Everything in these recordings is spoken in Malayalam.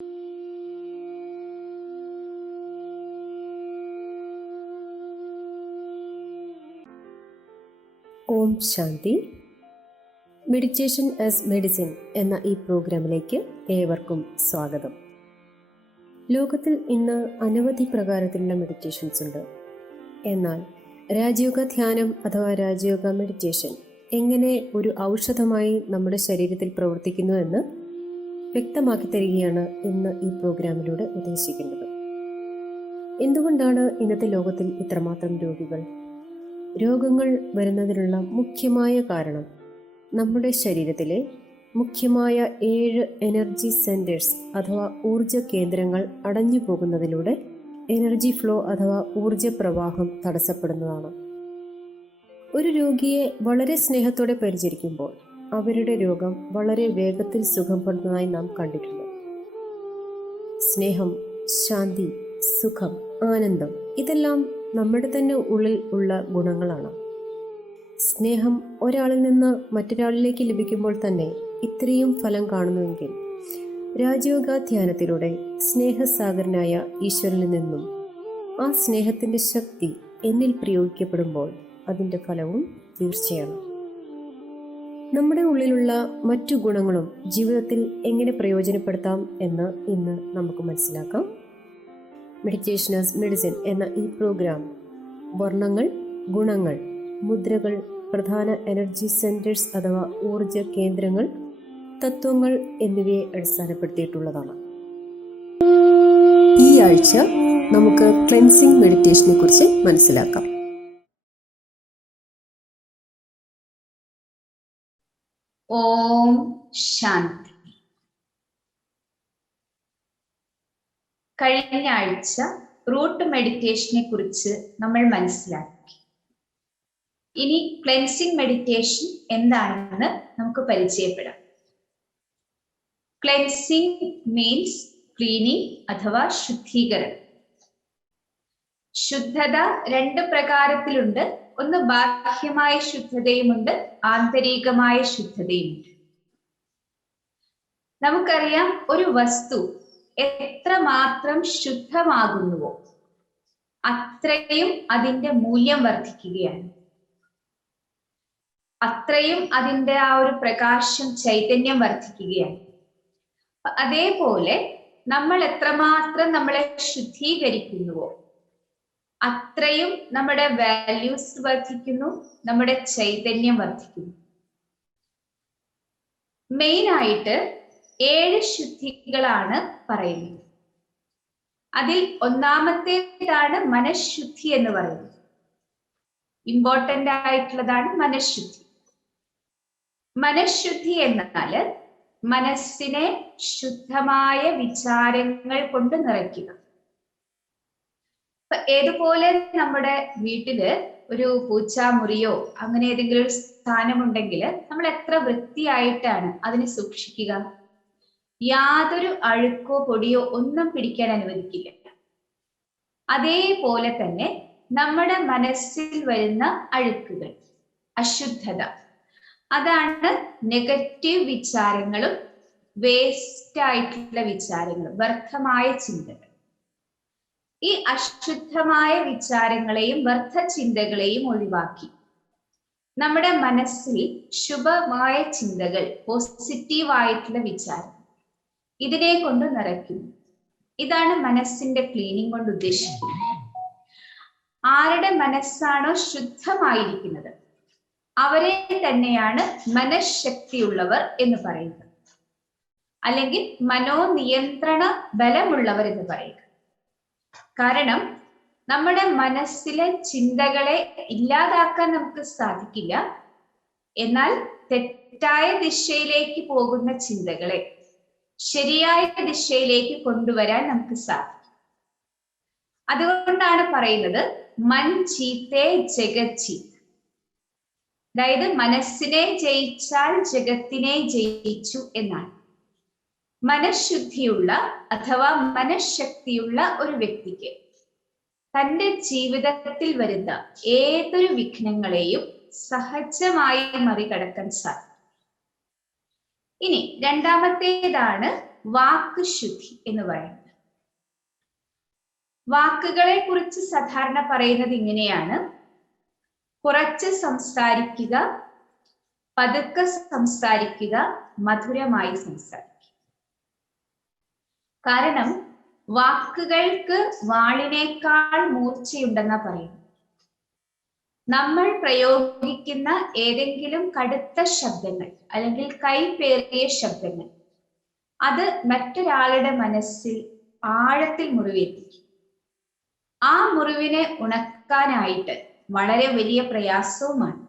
Om Shanti. Meditation as medicine എന്ന ഈ പ്രോഗ്രാമിലേക്ക് ഏവർക്കും സ്വാഗതം. ലോകത്തിൽ ഇന്ന് അനവധി പ്രകാരത്തിലുള്ള മെഡിറ്റേഷൻസ് ഉണ്ട്. എന്നാൽ രാജയോഗ ധ്യാനം അഥവാ രാജയോഗ മെഡിറ്റേഷൻ എങ്ങനെ ഒരു ഔഷധമായി നമ്മുടെ ശരീരത്തിൽ പ്രവർത്തിക്കുന്നു എന്ന് വ്യക്തമാക്കി തരികയാണ് ഇന്ന് ഈ പ്രോഗ്രാമിലൂടെ ഉദ്ദേശിക്കുന്നത്. എന്തുകൊണ്ടാണ് ഇന്നത്തെ ലോകത്തിൽ ഇത്രമാത്രം രോഗികൾ? രോഗങ്ങൾ വരുന്നതിനുള്ള മുഖ്യമായ കാരണം നമ്മുടെ ശരീരത്തിലെ മുഖ്യമായ 7 എനർജി സെൻറ്റേഴ്സ് അഥവാ ഊർജ കേന്ദ്രങ്ങൾ അടഞ്ഞു പോകുന്നതിലൂടെ എനർജി ഫ്ലോ അഥവാ ഊർജ പ്രവാഹം തടസ്സപ്പെടുന്നതാണ്. ഒരു രോഗിയെ വളരെ സ്നേഹത്തോടെ പരിചരിക്കുമ്പോൾ അവരുടെ രോഗം വളരെ വേഗത്തിൽ സുഖപ്പെടുന്നതായി നാം കണ്ടിട്ടുണ്ട്. സ്നേഹം, ശാന്തി, സുഖം, ആനന്ദം ഇതെല്ലാം നമ്മുടെ തന്നെ ഉള്ളിൽ ഉള്ള ഗുണങ്ങളാണ്. സ്നേഹം ഒരാളിൽ നിന്ന് മറ്റൊരാളിലേക്ക് ലഭിക്കുമ്പോൾ തന്നെ ഇത്രയും ഫലം കാണുന്നുവെങ്കിൽ രാജയോഗ ധ്യാനത്തിലൂടെ സ്നേഹസാഗരനായ ഈശ്വരനിൽ നിന്നും ആ സ്നേഹത്തിൻ്റെ ശക്തി എന്നിൽ പ്രയോഗിക്കപ്പെടുമ്പോൾ അതിൻ്റെ ഫലവും തീർച്ചയാണ്. നമ്മുടെ ഉള്ളിലുള്ള മറ്റു ഗുണങ്ങളും ജീവിതത്തിൽ എങ്ങനെ പ്രയോജനപ്പെടുത്താം എന്ന് ഇന്ന് നമുക്ക് മനസ്സിലാക്കാം. മെഡിറ്റേഷൻ ആസ് മെഡിസിൻ എന്ന ഈ പ്രോഗ്രാം വർണ്ണങ്ങൾ, ഗുണങ്ങൾ, മുദ്രകൾ, പ്രധാന എനർജി സെൻറ്റേഴ്സ് അഥവാ ഊർജ കേന്ദ്രങ്ങൾ, തത്വങ്ങൾ എന്നിവയെ അടിസ്ഥാനപ്പെടുത്തിയിട്ടുള്ളതാണ്. ഈ ആഴ്ച നമുക്ക് ക്ലെൻസിംഗ് മെഡിറ്റേഷനെ കുറിച്ച് മനസ്സിലാക്കാം. ഓം ശാന്തി. കഴിഞ്ഞ ആഴ്ച റൂട്ട് മെഡിറ്റേഷനെ കുറിച്ച് നമ്മൾ മനസ്സിലാക്കി. ഇനി ക്ലെൻസിംഗ് മെഡിറ്റേഷൻ എന്താണെന്ന് നമുക്ക് പരിചയപ്പെടാം. ക്ലെൻസിംഗ് മീൻസ് ക്ലീനിങ് അഥവാ ശുദ്ധീകരണം. ശുദ്ധത 2 പ്രകാരത്തിലുണ്ട്. ഒന്ന് ബാഹ്യമായ ശുദ്ധതയുമുണ്ട്, ആന്തരികമായ ശുദ്ധതയുമുണ്ട്. നമുക്കറിയാം, ഒരു വസ്തു എത്രമാത്രം ശുദ്ധമാകുന്നുവോ അത്രയും അതിൻ്റെ മൂല്യം വർദ്ധിക്കുകയാണ്. അത്രയും അതിൻ്റെ ആ ഒരു പ്രകാശം, ചൈതന്യം വർദ്ധിക്കുകയാണ്. അതേപോലെ നമ്മൾ എത്രമാത്രം നമ്മളെ ശുദ്ധീകരിക്കുന്നുവോ അത്രയും നമ്മുടെ വാല്യൂസ് വർദ്ധിക്കുന്നു, നമ്മുടെ ചൈതന്യം വർദ്ധിക്കുന്നു. മെയിനായിട്ട് 7 ശുദ്ധികളാണ് പറയുന്നത്. അതിൽ ഒന്നാമത്തേതാണ് മനഃശുദ്ധി എന്ന് പറയുന്നത്. ഇമ്പോർട്ടൻ്റ് ആയിട്ടുള്ളതാണ് മനഃശുദ്ധി. മനഃശുദ്ധി എന്നാൽ മനസ്സിനെ ശുദ്ധമായ വിചാരങ്ങൾ കൊണ്ട് നിറയ്ക്കുക. ഏതുപോലെ നമ്മുടെ വീട്ടില് ഒരു പൂച്ചാമുറിയോ അങ്ങനെ ഏതെങ്കിലും ഒരു സ്ഥാനമുണ്ടെങ്കിൽ നമ്മൾ എത്ര വൃത്തിയായിട്ടാണ് അതിനെ സൂക്ഷിക്കുക? യാതൊരു അഴുക്കോ പൊടിയോ ഒന്നും പിടിക്കാൻ അനുവദിക്കില്ല. അതേപോലെ തന്നെ നമ്മുടെ മനസ്സിൽ വരുന്ന അഴുക്കുകൾ, അശുദ്ധത, അതാണ് നെഗറ്റീവ് വിചാരങ്ങളും വേസ്റ്റ് ആയിട്ടുള്ള വിചാരങ്ങളും, വ്യർത്ഥമായ ചിന്തകൾ. ഈ അശുദ്ധമായ വിചാരങ്ങളെയും വ്യർത്ഥ ചിന്തകളെയും ഒഴിവാക്കി നമ്മുടെ മനസ്സിൽ ശുഭമായ ചിന്തകൾ, പോസിറ്റീവ് ആയിട്ടുള്ള വിചാരം, ഇതിനെ കൊണ്ട് നിറയ്ക്കുന്നു. ഇതാണ് മനസ്സിന്റെ ക്ലീനിങ് കൊണ്ട് ഉദ്ദേശിക്കുന്നത്. ആരുടെ മനസ്സാണോ ശുദ്ധമായിരിക്കുന്നത് അവരെ തന്നെയാണ് മനഃശക്തിയുള്ളവർ എന്ന് പറയുന്നത്, അല്ലെങ്കിൽ മനോനിയന്ത്രണ ബലമുള്ളവർ എന്ന് പറയുക. കാരണം നമ്മുടെ മനസ്സിലെ ചിന്തകളെ ഇല്ലാതാക്കാൻ നമുക്ക് സാധിക്കില്ല. എന്നാൽ തെറ്റായ ദിശയിലേക്ക് പോകുന്ന ചിന്തകളെ ശരിയായ ദിശയിലേക്ക് കൊണ്ടുവരാൻ നമുക്ക് സാധിക്കും. അതുകൊണ്ടാണ് പറയുന്നത് മൻ ജീത്തേ ജഗത് ജീത്ത്. അതായത് മനസ്സിനെ ജയിച്ചാൽ ജഗത്തിനെ ജയിച്ചു എന്നാണ്. മനഃശുദ്ധിയുള്ള അഥവാ മനഃശക്തിയുള്ള ഒരു വ്യക്തിക്ക് തൻ്റെ ജീവിതത്തിൽ വരുന്ന ഏതൊരു വിഘ്നങ്ങളെയും സഹജമായി മറികടക്കാൻ സാധിക്കും. ഇനി രണ്ടാമത്തേതാണ് വാക്ക് ശുദ്ധി എന്ന് പറയുന്നത്. വാക്കുകളെ കുറിച്ച് സാധാരണ പറയുന്നത് ഇങ്ങനെയാണ്: കുറച്ച് സംസാരിക്കുക, പതുക്കെ സംസാരിക്കുക, മധുരമായി സംസാരിക്കുക. കാരണം വാക്കുകൾക്ക് വാളിനേക്കാൾ മൂർച്ചയുണ്ടെന്നാ പറയുന്നത്. നമ്മൾ പ്രയോഗിക്കുന്ന ഏതെങ്കിലും കടുത്ത ശബ്ദങ്ങൾ അല്ലെങ്കിൽ കൈപ്പേറിയ ശബ്ദങ്ങൾ അത് മറ്റൊരാളുടെ മനസ്സിൽ ആഴത്തിൽ മുറിവേൽപ്പിക്കും. ആ മുറിവിനെ ഉണക്കാനായിട്ട് വളരെ വലിയ പ്രയാസവുമാണ്.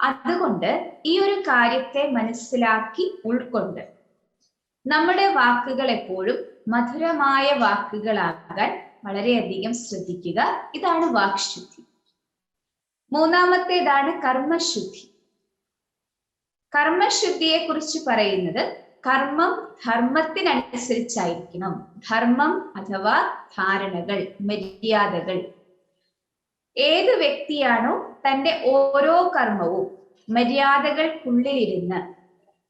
അതുകൊണ്ട് ഈ ഒരു കാര്യത്തെ മനസ്സിലാക്കി ഉൾക്കൊണ്ട് നമ്മുടെ വാക്കുകൾ എപ്പോഴും മധുരമായ വാക്കുകളാകാൻ വളരെയധികം ശ്രദ്ധിക്കുക. ഇതാണ് വാക്ശുദ്ധി. മൂന്നാമത്തേതാണ് കർമ്മശുദ്ധി. കർമ്മശുദ്ധിയെ കുറിച്ച് പറയുന്നത് കർമ്മം ധർമ്മത്തിനനുസരിച്ചായിരിക്കണം. ധർമ്മം അഥവാ ധാരണകൾ, മര്യാദകൾ. ഏത് വ്യക്തിയാണോ തന്റെ ഓരോ കർമ്മവും മര്യാദകൾക്കുള്ളിലിരുന്ന്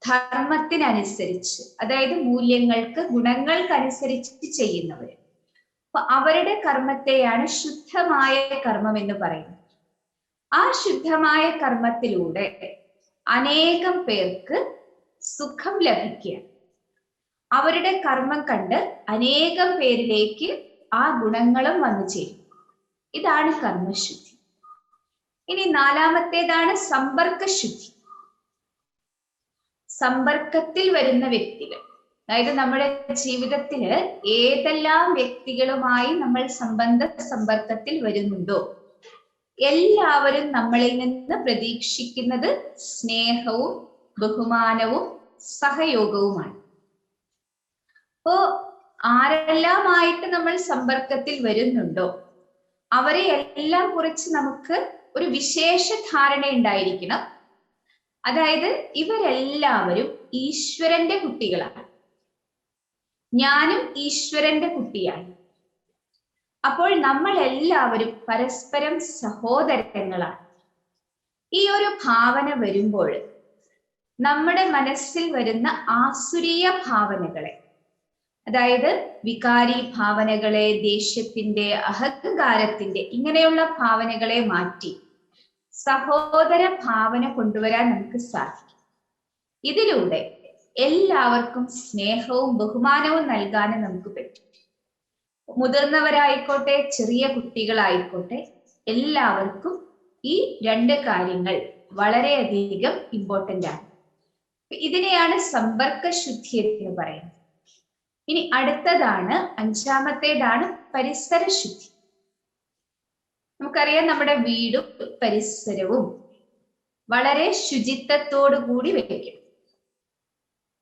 ധർമ്മത്തിനനുസരിച്ച്, അതായത് മൂല്യങ്ങൾക്ക്, ഗുണങ്ങൾക്കനുസരിച്ച് ചെയ്യുന്നവർ, അപ്പൊ അവരുടെ കർമ്മത്തെയാണ് ശുദ്ധമായ കർമ്മം എന്ന് പറയുന്നത്. ആ ശുദ്ധമായ കർമ്മത്തിലൂടെ അനേകം പേർക്ക് സുഖം ലഭിക്കുക. അവരുടെ കർമ്മം കണ്ട് അനേകം പേരിലേക്ക് ആ ഗുണങ്ങളും വന്നു ചേരും. ഇതാണ് കർമ്മശുദ്ധി. ഇനി നാലാമത്തേതാണ് സമ്പർക്കശുദ്ധി. സമ്പർക്കത്തിൽ വരുന്ന വ്യക്തികൾ, അതായത് നമ്മുടെ ജീവിതത്തില് ഏതെല്ലാം വ്യക്തികളുമായി നമ്മൾ സമ്പർക്കത്തിൽ വരുന്നുണ്ടോ എല്ലാവരും നമ്മളിൽ നിന്ന് പ്രതീക്ഷിക്കുന്നത് സ്നേഹവും ബഹുമാനവും സഹയോഗവുമാണ്. അപ്പോ ആരെല്ലാമായിട്ട് നമ്മൾ സമ്പർക്കത്തിൽ വരുന്നുണ്ടോ അവരെ എല്ലാം കുറിച്ച് നമുക്ക് ഒരു വിശേഷ ധാരണ ഉണ്ടായിരിക്കണം. അതായത് ഇവരെല്ലാവരും ഈശ്വരന്റെ കുട്ടികളാണ്, ഞാനും ഈശ്വരന്റെ കുട്ടിയാണ്. അപ്പോൾ നമ്മൾ എല്ലാവരും പരസ്പരം സഹോദരങ്ങളാണ്. ഈ ഒരു ഭാവന വരുമ്പോൾ നമ്മുടെ മനസ്സിൽ വരുന്ന ആസുരീയ ഭാവനകളെ, അതായത് വികാരി ഭാവനകളെ, ദേഷ്യത്തിന്റെ, അഹങ്കാരത്തിന്റെ, ഇങ്ങനെയുള്ള ഭാവനകളെ മാറ്റി സഹോദര ഭാവന കൊണ്ടുവരാൻ നമുക്ക് സാധിക്കും. ഇതിലൂടെ എല്ലാവർക്കും സ്നേഹവും ബഹുമാനവും നൽകാനും നമുക്ക് പറ്റും. മുതിർന്നവരായിക്കോട്ടെ ചെറിയ കുട്ടികളായിക്കോട്ടെ എല്ലാവർക്കും ഈ രണ്ട് കാര്യങ്ങൾ വളരെയധികം ഇമ്പോർട്ടന്റ് ആണ്. ഇതിനെയാണ് സമ്പർക്ക ശുദ്ധി എന്ന് പറയുന്നത്. ഇനി അടുത്തതാണ്, അഞ്ചാമത്തേതാണ് പരിസര ശുദ്ധി. നമുക്കറിയാം നമ്മുടെ വീടും പരിസരവും വളരെ ശുചിത്വത്തോടു കൂടി വെക്കണം.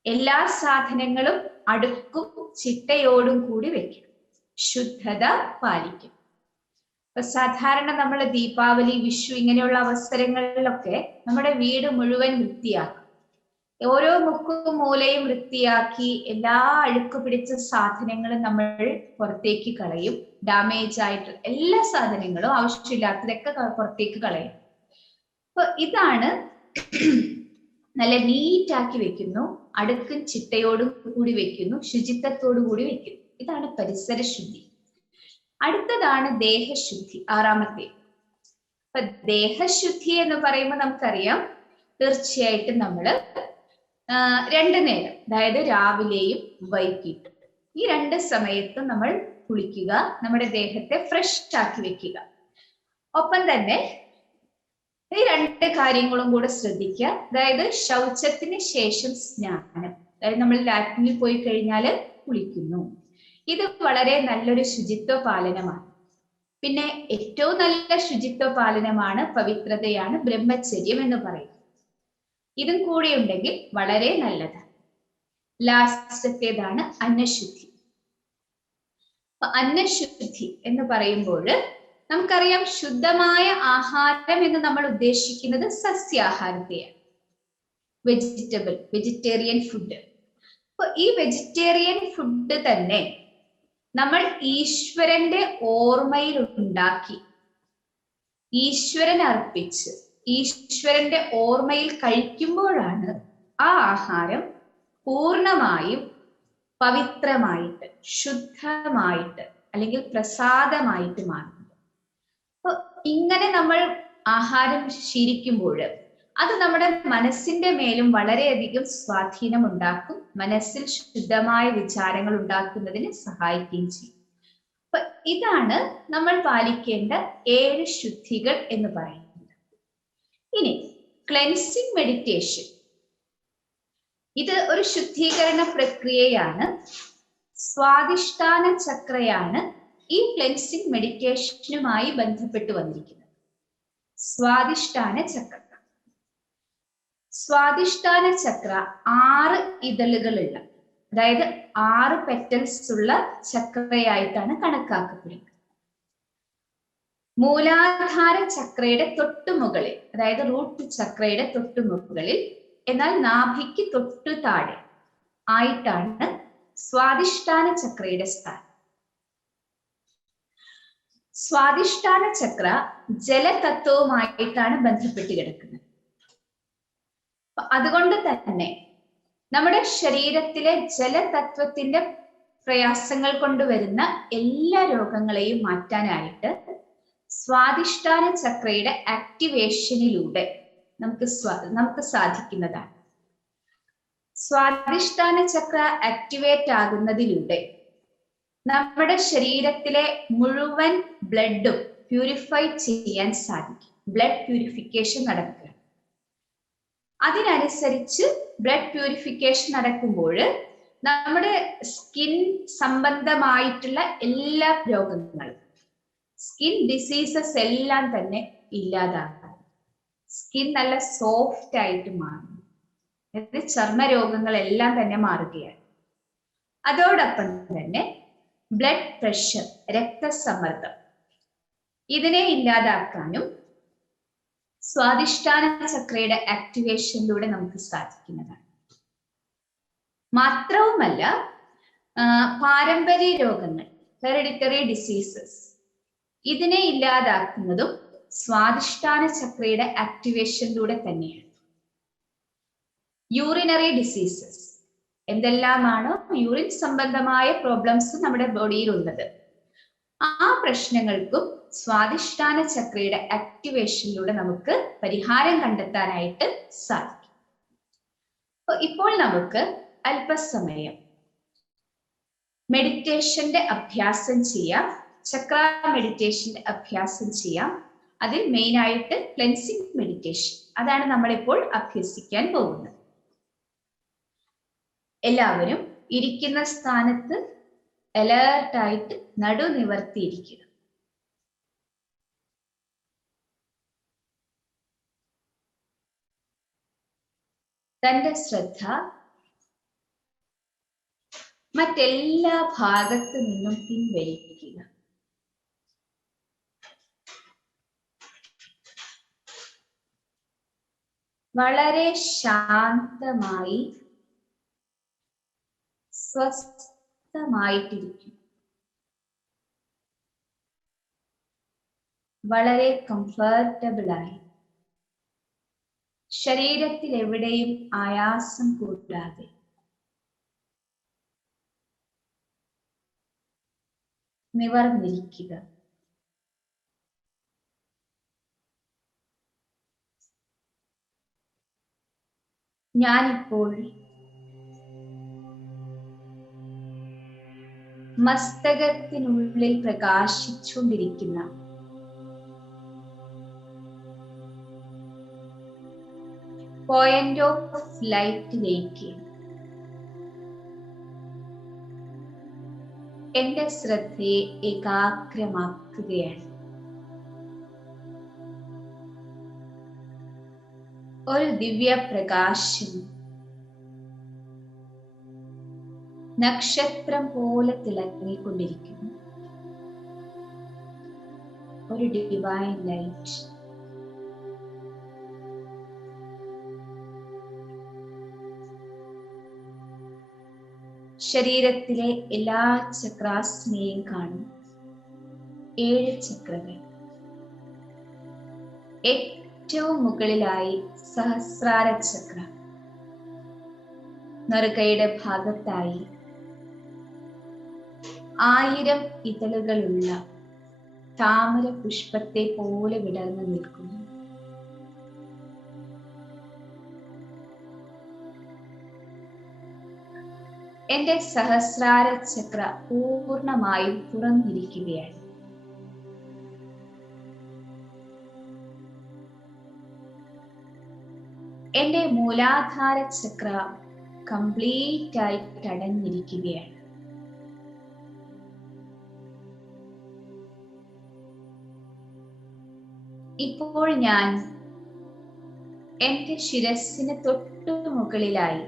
എല്ലാ സാധനങ്ങളും അടുക്കും ചിട്ടയോടും കൂടി വെക്കണം. ശുദ്ധത പാലിക്കും. ഇപ്പൊ സാധാരണ നമ്മൾ ദീപാവലി, വിഷു ഇങ്ങനെയുള്ള അവസരങ്ങളിലൊക്കെ നമ്മുടെ വീട് മുഴുവൻ വൃത്തിയാക്കും. ഓരോ മുക്കും മൂലയും വൃത്തിയാക്കി എല്ലാ അഴുക്ക് പിടിച്ച സാധനങ്ങളും നമ്മൾ പുറത്തേക്ക് കളയും. ഡാമേജ് ആയിട്ട് എല്ലാ സാധനങ്ങളും, ആവശ്യമില്ലാത്തതൊക്കെ പുറത്തേക്ക് കളയും. അപ്പൊ ഇതാണ് നല്ല നീറ്റാക്കി വെക്കുന്നു, അടുക്കും ചിട്ടയോടും കൂടി വെക്കുന്നു, ശുചിത്വത്തോടു കൂടി വെക്കുന്നു. ഇതാണ് പരിസര ശുദ്ധി. അടുത്തതാണ് ദേഹശുദ്ധി, ആറാമത്തെ. അപ്പൊ ദേഹശുദ്ധി എന്ന് പറയുമ്പോൾ നമുക്കറിയാം തീർച്ചയായിട്ടും നമ്മള് രണ്ടു നേരം, അതായത് രാവിലെയും വൈകിട്ടും, ഈ രണ്ട് സമയത്തും നമ്മൾ കുളിക്കുക, നമ്മുടെ ദേഹത്തെ ഫ്രഷ് ആക്കി വെക്കുക. ഒപ്പം തന്നെ ഈ രണ്ട് കാര്യങ്ങളും കൂടെ ശ്രദ്ധിക്കുക. അതായത് ശൗചത്തിന് ശേഷം സ്നാനം, അതായത് നമ്മൾ ലാട്രിനിൽ പോയി കഴിഞ്ഞാൽ കുളിക്കുന്നു. ഇത് വളരെ നല്ലൊരു ശുചിത്വ പാലനമാണ്. പിന്നെ ഏറ്റവും നല്ല ശുചിത്വ പാലനമാണ്, പവിത്രതയാണ് ബ്രഹ്മചര്യം എന്ന് പറയുന്നത്. ഇതും കൂടി ഉണ്ടെങ്കിൽ വളരെ നല്ലതാണ്. ലാസ്റ്റത്തേതാണ് അന്നശുദ്ധി. അന്നശുദ്ധി എന്ന് പറയുമ്പോൾ നമുക്കറിയാം ശുദ്ധമായ ആഹാരം എന്ന് നമ്മൾ ഉദ്ദേശിക്കുന്നത് സസ്യാഹാരത്തെയാണ്, വെജിറ്റേറിയൻ ഫുഡ്. അപ്പൊ ഈ വെജിറ്റേറിയൻ ഫുഡ് തന്നെ നമ്മൾ ഈശ്വരന്റെ ഓർമ്മയിൽ ഉണ്ടാക്കി, ഈശ്വരൻ അർപ്പിച്ച്, ഈശ്വരന്റെ ഓർമ്മയിൽ കഴിക്കുമ്പോഴാണ് ആ ആഹാരം പൂർണ്ണമായും പവിത്രമായിട്ട്, ശുദ്ധമായിട്ട്, അല്ലെങ്കിൽ പ്രസാദമായിട്ട് മാറുന്നത്. അപ്പൊ ഇങ്ങനെ നമ്മൾ ആഹാരം ശീലിക്കുമ്പോൾ അത് നമ്മുടെ മനസ്സിന്റെ മേലും വളരെയധികം സ്വാധീനം ഉണ്ടാക്കും, മനസ്സിൽ ശുദ്ധമായ വിചാരങ്ങൾ ഉണ്ടാക്കുന്നതിന് സഹായിക്കുകയും ചെയ്യും. അപ്പൊ ഇതാണ് നമ്മൾ പാലിക്കേണ്ട 7 ശുദ്ധികൾ എന്ന് പറയുന്നത്. ഇനി ക്ലെൻസിങ് മെഡിറ്റേഷൻ, ഇത് ഒരു ശുദ്ധീകരണ പ്രക്രിയയാണ്. സ്വാദിഷ്ഠാന ചക്രയാണ് ഈ ക്ലെൻസിങ് മെഡിറ്റേഷനുമായി ബന്ധപ്പെട്ട് വന്നിരിക്കുന്നത്. സ്വാദിഷ്ഠാന ചക്ര, സ്വാദിഷ്ഠാന ചക്ര 6 ഇതളുകളുള്ള, അതായത് 6 പെറ്റൽസ് ഉള്ള ചക്രയായിട്ടാണ് കണക്കാക്കപ്പെടുന്നത്. മൂലാധാര ചക്രയുടെ തൊട്ടുമുകളിൽ, അതായത് റൂട്ട് ചക്രയുടെ തൊട്ടുമുകളിൽ, എന്നാൽ നാഭിക്ക് തൊട്ടു താഴെ ആയിട്ടാണ് സ്വാദിഷ്ഠാന ചക്രയുടെ സ്ഥാനം. സ്വാദിഷ്ഠാന ചക്ര ജലതത്വവുമായിട്ടാണ് ബന്ധപ്പെട്ട് കിടക്കുന്നത്. അതുകൊണ്ട് തന്നെ നമ്മുടെ ശരീരത്തിലെ ജലതത്വത്തിന്റെ പ്രയാസങ്ങൾ കൊണ്ടുവരുന്ന എല്ലാ രോഗങ്ങളെയും മാറ്റാനായിട്ട് സ്വാദിഷ്ഠാന ചക്രയുടെ ആക്ടിവേഷനിലൂടെ നമുക്ക് സാധിക്കുന്നതാണ്. സ്വാദിഷ്ഠാന ചക്ര ആക്ടിവേറ്റ് ആകുന്നതിലൂടെ നമ്മുടെ ശരീരത്തിലെ മുഴുവൻ ബ്ലഡും പ്യൂരിഫൈ ചെയ്യാൻ സാധിക്കും. ബ്ലഡ് പ്യൂരിഫിക്കേഷൻ നടക്കുക. അതിനനുസരിച്ച് ബ്ലഡ് പ്യൂരിഫിക്കേഷൻ നടക്കുമ്പോൾ നമ്മുടെ സ്കിൻ സംബന്ധമായിട്ടുള്ള എല്ലാ രോഗങ്ങളും, സ്കിൻ ഡിസീസസ് എല്ലാം തന്നെ ഇല്ലാതാകും. സ്കിൻ നല്ല സോഫ്റ്റ് ആയിട്ട് മാറും. അതായത് ചർമ്മരോഗങ്ങളെല്ലാം തന്നെ മാറുകയാണ്. അതോടൊപ്പം തന്നെ ബ്ലഡ് പ്രഷർ, രക്തസമ്മർദ്ദം, ഇതിനെ ഇല്ലാതാക്കാനും സ്വാദിഷ്ഠാന ചക്രയുടെ ആക്ടിവേഷനിലൂടെ നമുക്ക് സാധിക്കുന്നതാണ്. മാത്രവുമല്ല, പാരമ്പര്യ രോഗങ്ങൾ, ഹെറിഡിറ്ററി ഡിസീസസ്, ഇതിനെ ഇല്ലാതാക്കുന്നതും സ്വാദിഷ്ഠാന ചക്രയുടെ ആക്ടിവേഷനിലൂടെ തന്നെയാണ്. യൂറിനറി ഡിസീസസ്, എന്തെല്ലാമാണോ യൂറിൻ സംബന്ധമായ പ്രോബ്ലംസ് നമ്മുടെ ബോഡിയിൽ ഉള്ളത്, ആ പ്രശ്നങ്ങൾക്കും സ്വാദിഷ്ഠാന ചക്രയുടെ ആക്ടിവേഷനിലൂടെ നമുക്ക് പരിഹാരം കണ്ടെത്താനായിട്ട് സാധിക്കും. ഇപ്പോൾ നമുക്ക് അല്പസമയം മെഡിറ്റേഷന്റെ അഭ്യാസം ചെയ്യാം. ചക്ര മെഡിറ്റേഷന്റെ അഭ്യാസം ചെയ്യാം. അതിൽ മെയിൻ ആയിട്ട് ക്ലെൻസിങ് മെഡിറ്റേഷൻ, അതാണ് നമ്മളിപ്പോൾ അഭ്യസിക്കാൻ പോകുന്നത്. എല്ലാവരും ഇരിക്കുന്ന സ്ഥാനത്ത് അലേർട്ടായിട്ട് നടു നിവർത്തിയിരിക്കുക. തന്റെ ശ്രദ്ധ മറ്റെല്ലാ ഭാഗത്തു നിന്നും പിൻവലിക്കുക. വളരെ ശാന്തമായി സ്വസ്ഥമായിട്ടിരിക്കും. വളരെ കംഫർട്ടബിൾ ആയി, ശരീരത്തിൽ എവിടെയും ആയാസം കൂടാതെ നിവർന്നിരിക്കുക. ഞാനിപ്പോൾ മസ്തകത്തിനുള്ളിൽ പ്രകാശിച്ചുകൊണ്ടിരിക്കുന്ന പോയിന്റ് ഓഫ് ലൈറ്റിലേക്ക് എന്റെ ശ്രദ്ധയെ ഏകാഗ്രമാക്കുകയാണ്. ഒരു ദിവ്യ പ്രകാശം നക്ഷത്രം പോലെ തിളങ്ങിക്കൊണ്ടിരിക്കുന്നു. ഒരു ഡിവൈൻ ലൈറ്റ്. ശരീരത്തിലെ എല്ലാ ചക്രാസിനെയും കാണും. 7 ചക്രങ്ങൾ. ഏറ്റവും മുകളിലായി സഹസ്രാര ചക്ര, നെറുകയുടെ ഭാഗത്തായി 1000 ഇതളുകളുള്ള താമര പുഷ്പത്തെ പോലെ വിടർന്നു നിൽക്കുന്നു. എന്റെ സഹസ്രാര ചക്ര പൂർണ്ണമായും തുറന്നിരിക്കുകയാണ്. എന്റെ മൂലാധാര ചക്ര കംപ്ലീറ്റ് ആയിട്ട് അടഞ്ഞിരിക്കുകയാണ്. ഇപ്പോൾ ഞാൻ എന്റെ ശിരസ്സിന് തൊട്ടു മുകളിലായി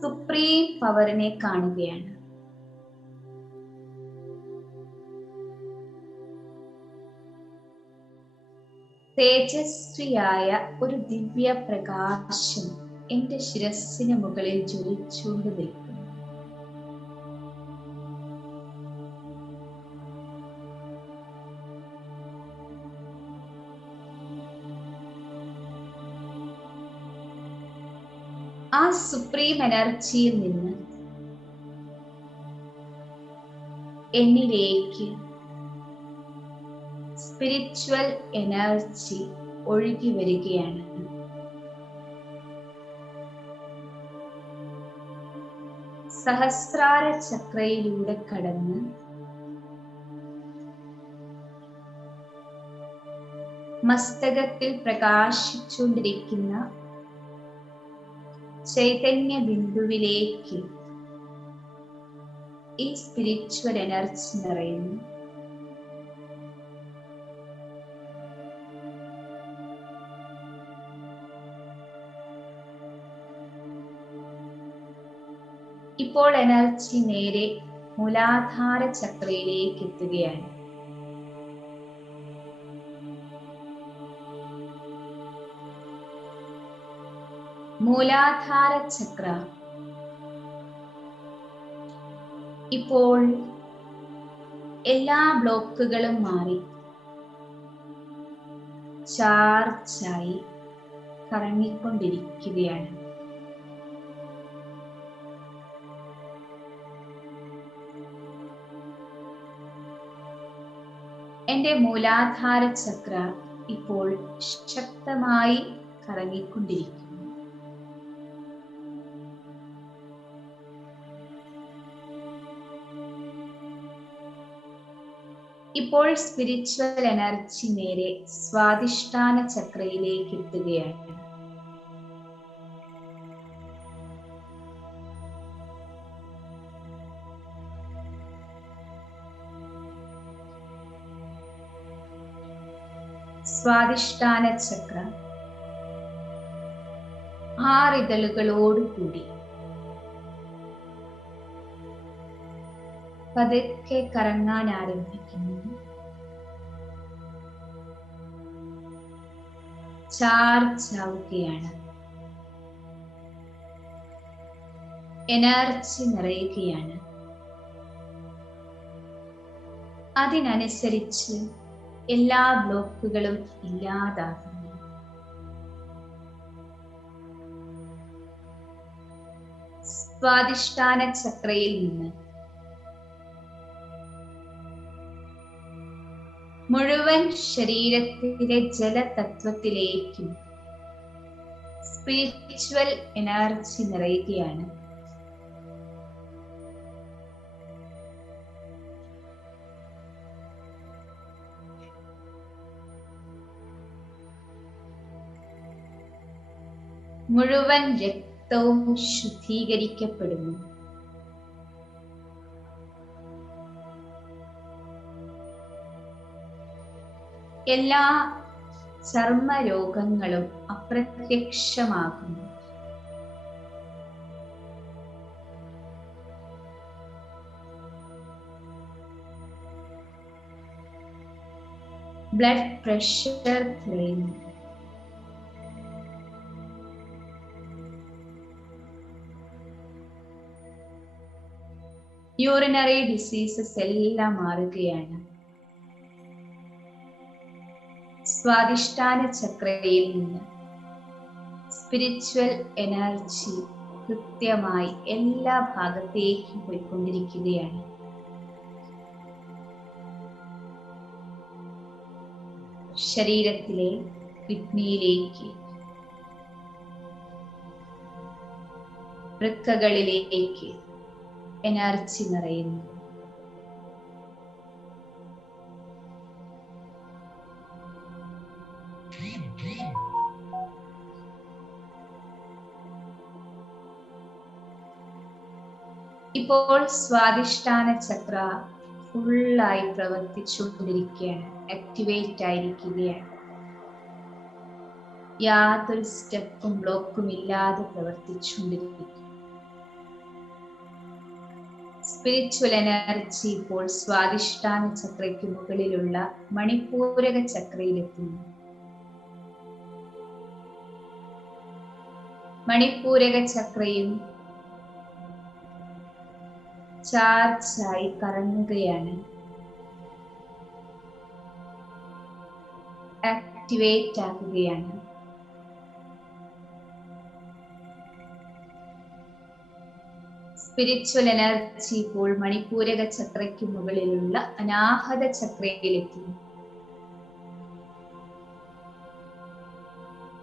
സുപ്രീം പവറിനെ കാണുകയാണ്. തേജസ്വിയായ ഒരു ദിവ്യ പ്രകാശം എന്റെ ശിരസ്സിന് മുകളിൽ ജ്വലിച്ചുകൊണ്ട് നിൽക്കുന്നു. ആ സുപ്രീം എനർജിയിൽ നിന്ന് എന്നിലേക്ക് സ്പിരിച്വൽ എനർജി ഒഴുകി വരികയാണ്. സഹസ്രാര ചക്രയിലൂടെ കടന്ന് മസ്തകത്തിൽ പ്രകാശിച്ചുകൊണ്ടിരിക്കുന്ന ചൈതന്യ ബിന്ദുവിലേക്ക് ഈ സ്പിരിച്വൽ എനർജി നിറയുന്നു. ഇപ്പോൾ എനർജി നേരെ മൂലാധാര ചക്രയിലേക്ക് എത്തുകയാണ്. മൂലാധാര ചക്ര ഇപ്പോൾ എല്ലാ ബ്ലോക്കുകളും മാറി ചാർജായി കറങ്ങിക്കൊണ്ടിരിക്കുകയാണ്. എന്റെ മൂലാധാര ചക്ര ഇപ്പോൾ ശക്തമായി കറങ്ങിക്കൊണ്ടിരിക്കുന്നു. ഇപ്പോൾ സ്പിരിച്വൽ എനർജി നേരെ സ്വാധിഷ്ഠാന ചക്രയിലേക്ക് എത്തുകയാണ്. സ്വാധിഷ്ഠാന ചക്ര 6 ഇതളുകളോടുകൂടി പതുക്കെ കറങ്ങാൻ ആരംഭിക്കുന്നു. ചാർജ് ആവുകയാണ്. എനർജി നിറയുകയാണ്. അതിനനുസരിച്ച് എല്ലാ ബ്ലോക്കുകളും ഇല്ലാതാകുന്നു. സ്വാധിഷ്ഠാന ചക്രയിൽ നിന്ന് മുഴുവൻ ശരീരത്തിലെ ജലതത്വത്തിലേക്കും സ്പിരിച്വൽ എനർജി നിറയുകയാണ്. മുഴുവൻ രക്തവും ശുദ്ധീകരിക്കപ്പെടുന്നു. എല്ലാ ചർമ്മരോഗങ്ങളും അപ്രത്യക്ഷമാകുന്നു. ബ്ലഡ് പ്രഷർ കുറയുന്നു. യൂറിനറി ഡിസീസസ് എല്ലാം മാറുകയാണ്. സ്വാധിഷ്ഠാന ചക്രയിൽ നിന്ന് സ്പിരിച്വൽ എനർജി കൃത്യമായി എല്ലാ ഭാഗത്തേക്കും പോയിക്കൊണ്ടിരിക്കുകയാണ്. ശരീരത്തിലെ കിഡ്നിയിലേക്ക്, വൃക്കകളിലേക്ക് എനർജി നിറയുന്നു. ഇപ്പോൾ സ്വാദിഷ്ഠാന ചക്ര ഫുള്ളായി പ്രവർത്തിച്ചുകൊണ്ടിരിക്കുകയാണ്, ആക്ടിവേറ്റ് ആയിരിക്കുകയാണ്. യാതൊരു സ്റ്റെപ്പും ബ്ലോക്കും ഇല്ലാതെ പ്രവർത്തിച്ചുകൊണ്ടിരിക്കുന്നു. സ്പിരിച്വൽ എനർജി ഇപ്പോൾ സ്വാദിഷ്ഠാന ചക്രയ്ക്ക് മുകളിലുള്ള Manipuraka ചക്രയിലെത്തുന്നു. Manipuraka ചക്രയും ചാർജായി കറങ്ങുകയാണ്, activate ആകുകയാണ്. Spiritual energy ഇപ്പോൾ മണിപൂരക ചക്രയ്ക്ക് മുകളിലുള്ള അനാഹത ചക്രയിലെത്തുന്നു.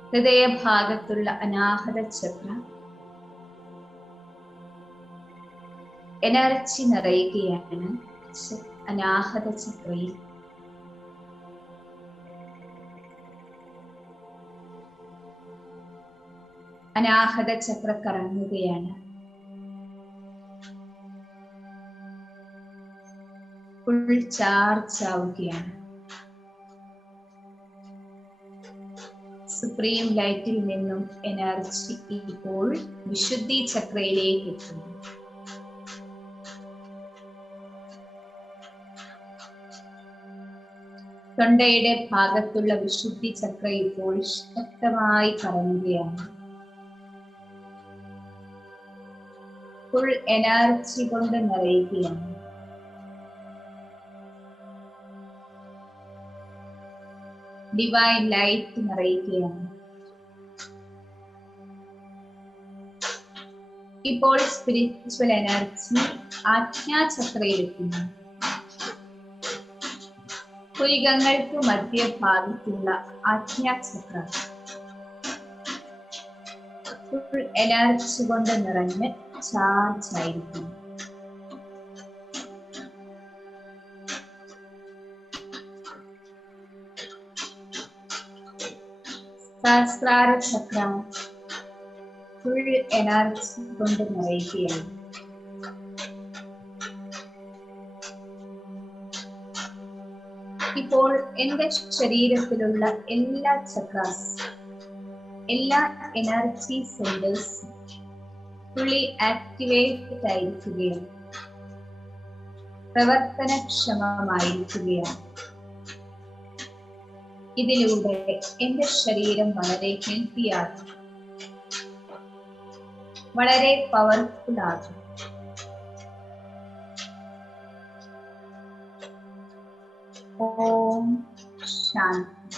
ഹൃദയഭാഗത്തുള്ള അനാഹത ചക്ര എനർജി നിറയുകയാണ്. അനാഹത ചക്രയിൽ അനാഹത ചക്ര കറങ്ങുകയാണ്. ഫുൾ ചാർജ് ആവുകയാണ്. സുപ്രീം ലൈറ്റിൽ നിന്നും എനർജി ഇപ്പോൾ വിശുദ്ധി ചക്രയിലേക്ക് എത്തുന്നു. തൊണ്ടയുടെ ഭാഗത്തുള്ള വിശുദ്ധി ചക്ര ഇപ്പോൾ ശക്തമായി കറങ്ങുകയാണ്. ഫുൾ എനർജി കൊണ്ട് നിറയുകയാണ്. ഡിവൈൻ ലൈറ്റ് നിറയുകയാണ്. ഇപ്പോൾ സ്പിരിച്വൽ എനർജി ആജ്ഞാചക്രയിലെത്തുന്നു. പുരികങ്ങൾക്ക് മധ്യഭാഗത്തുള്ള ആജ്ഞാചക്ര ഫുൾ എനർജി കൊണ്ട് നിറഞ്ഞ് ചാർജ് ആയിരിക്കുന്നു. സഹസ്രാര ചക്ര ഫുൾ എനർജി കൊണ്ട് നിറയുകയാണ്. ഇപ്പോൾ എന്റെ ശരീരത്തിലുള്ള എല്ലാ ചക്രാസ്, എല്ലാ എനർജി സെന്റേഴ്സ് ഫുള്ളി ആക്ടിവേറ്റ് ആയിരിക്കുകയാണ്, പ്രവർത്തനക്ഷമമായിരിക്കുകയാണ്. ഇതിലൂടെ എന്റെ ശരീരം വളരെ ഹെൽത്തി ആകും, വളരെ പവർഫുൾ ആകും. ഓം ശാന്തി.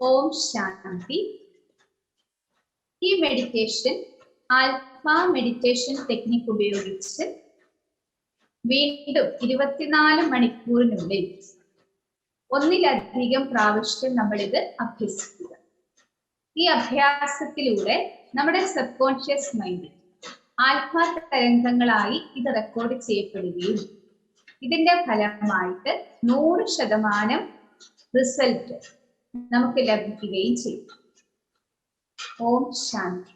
ഓം ശാന്തി. ഈ മെഡിറ്റേഷൻ ആൽഫ മെഡിറ്റേഷൻ ടെക്നിക് ഉപയോഗിച്ച് വീണ്ടും 24 മണിക്കൂറിനുള്ളിൽ ഒന്നിലധികം പ്രാവശ്യം നമ്മളിത് അഭ്യസിക്കുക. ഈ അഭ്യാസത്തിലൂടെ നമ്മുടെ സബ് കോൺഷ്യസ് മൈൻഡിൽ ആൽഫ തരംഗങ്ങളായി ഇത് റെക്കോർഡ് ചെയ്യപ്പെടുകയും ഇതിന്റെ ഫലമായിട്ട് 100% റിസൾട്ട് നമുക്ക് ലഭിക്കുകയും ചെയ്യും. ഓം ശാന്തി.